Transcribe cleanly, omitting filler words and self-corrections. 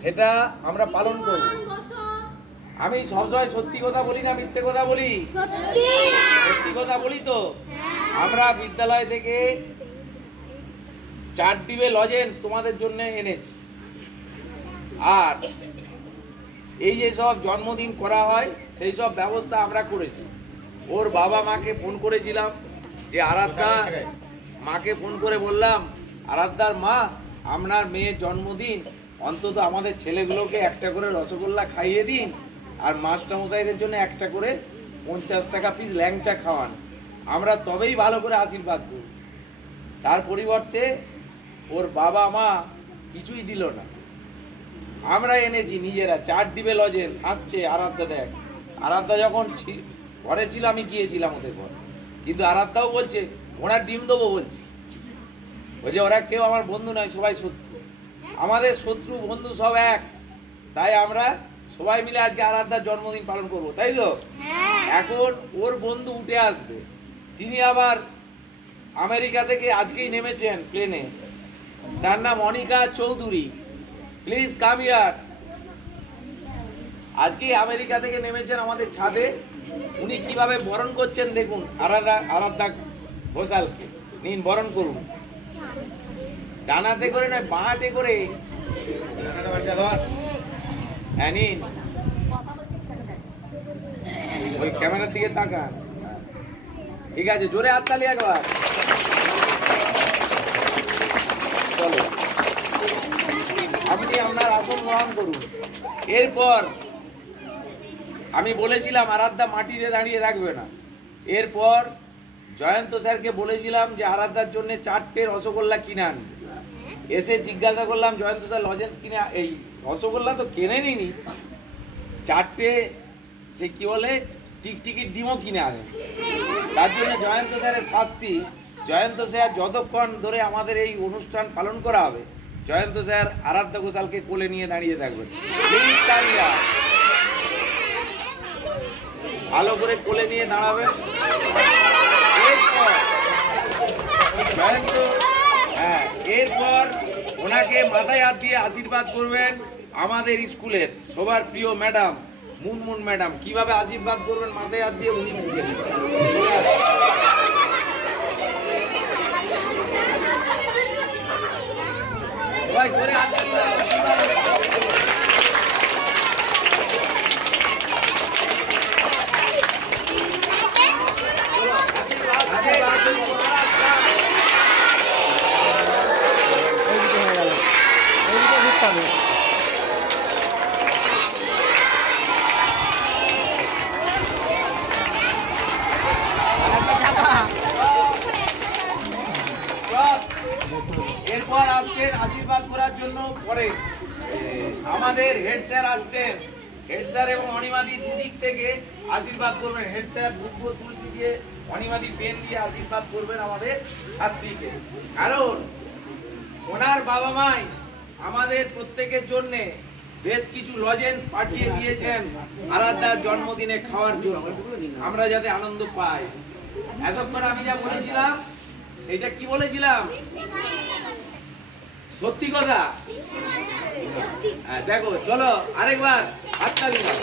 সেটা আমরা পালন করব। আমি সবসময় সত্যি কথা বলি না মিথ্যে কথা বলি? সত্যি কথা বলি তো। আমরা বিদ্যালয় থেকে 4 ডিবে লজেন্স তোমাদের জন্য এনেছি। আর এই যে সব জন্মদিন করা হয় সেই সব ব্যবস্থা আমরা করেছি। ওর বাবা মাকে ফোন করেছিলাম যে আরাধ্যা মাকে ফোন করে বললাম, আরাধ্যার মা, আপনার মেয়ের জন্মদিন, অন্তত আমাদের ছেলেগুলোকে একটা করে রসগোল্লা খাইয়ে দিন, আর মাস্টারমশাইদের জন্য একটা করে 50 টাকা পিস ল্যাংচা খাওয়ান, আমরা তবেই ভালো করে আশীর্বাদ করব। তার পরিবর্তে ওর বাবা মা কিছুই দিল না। আমরা এনেছি নিজেরা 4 ডিবে লজেন্স। হাসছে আরাধ্যা, দেখ আরাধ্যা যখন ঘরে ছিল আমি গিয়েছিলাম ওদের ঘর, কিন্তু আরাধ্যাও বলছে ওরা ডিম দেবো বলছে। বলছে ওরা কেউ আমার বন্ধু নয়, সবাই শত্রু। আমাদের শত্রু বন্ধু সব এক, তাই আমরা সবাই মিলে আজকে আরাধ্যার জন্মদিন পালন করব, তাই তো? এখন ওর বন্ধু উঠে আসবে, তিনি আবার আমেরিকা থেকে আজকেই নেমেছেন প্লেনে। তার নাম Anika Chowdhury. Please come here. আজকে আমেরিকা থেকে নেমেছেন আমাদের ছাদে। উনি কিভাবে বরণ করছেন দেখুন আরাধ্যা ঘোষালকে। নিন, বরণ করুন। ডানাতে করে নয়, বাঁহাতে করে। হ্যাঁ, নিন। ওই ক্যামেরার দিকে তাকান। ঠিক আছে, জোরে হাততালি একবার। চলো, আপনি আপনার আসন গ্রহণ করুন। এরপর আমি বলেছিলাম আরাধ্যা মাটিতে দাঁড়িয়ে রাখবে না। এরপর জয়ন্ত স্যারকে বলেছিলাম যে আরাধ্যার জন্য 4টে রসগোল্লা কিনে আনবে। এসে জিজ্ঞাসা করলাম, জয়ন্ত স্যার লজেন্স কিনে, এই রসগোল্লা তো কেনেনি, 4টে সে কি বলে টিকটিকির ডিমও কিনে আনে। তার জন্য জয়ন্ত স্যারের শাস্তি, জয়ন্ত স্যার যতক্ষণ ধরে আমাদের এই অনুষ্ঠান পালন করা হবে, জয়ন্ত স্যার আরাধ্যা ঘোষালকে কোলে নিয়ে দাঁড়িয়ে থাকবেন। ভালো করে কোলে নিয়ে দাঁড়াবে। জয়ন্ত, হ্যাঁ, এরপর ওনাকে মাথায় হাত দিয়ে আশীর্বাদ করবেন আমাদের স্কুলের সবার প্রিয় ম্যাডাম মুনমুন ম্যাডাম। কিভাবে আশীর্বাদ করবেন মাথায় হাত দিয়ে উনি শিখে নেবেন। সবাই করে এরপর আসছেন আশীর্বাদ করার জন্য। পরে আমাদের হেড স্যার আসছেন। হেড স্যার এবং অনিমাদি দুদিক থেকে আশীর্বাদ করবেন। হেড স্যার দুব্ব তুলসী দিয়ে, অনিমাদি পেন দিয়ে আশীর্বাদ করবেন আমাদের ছাত্রীকে। কারণ ওনার বাবা মাই আমাদের প্রত্যেকের জন্য বেশ কিছু লজেন্স পাঠিয়ে দিয়েছেন আরাধ্যার জন্মদিনে খাওয়ার জন্য, আমরা যাতে আনন্দ পাই। এতক্ষণ আমি যা বলেছিলাম সেটা কি বলেছিলাম? সত্যি কথা। দেখো, চলো আরেকবার হাততালি দাও।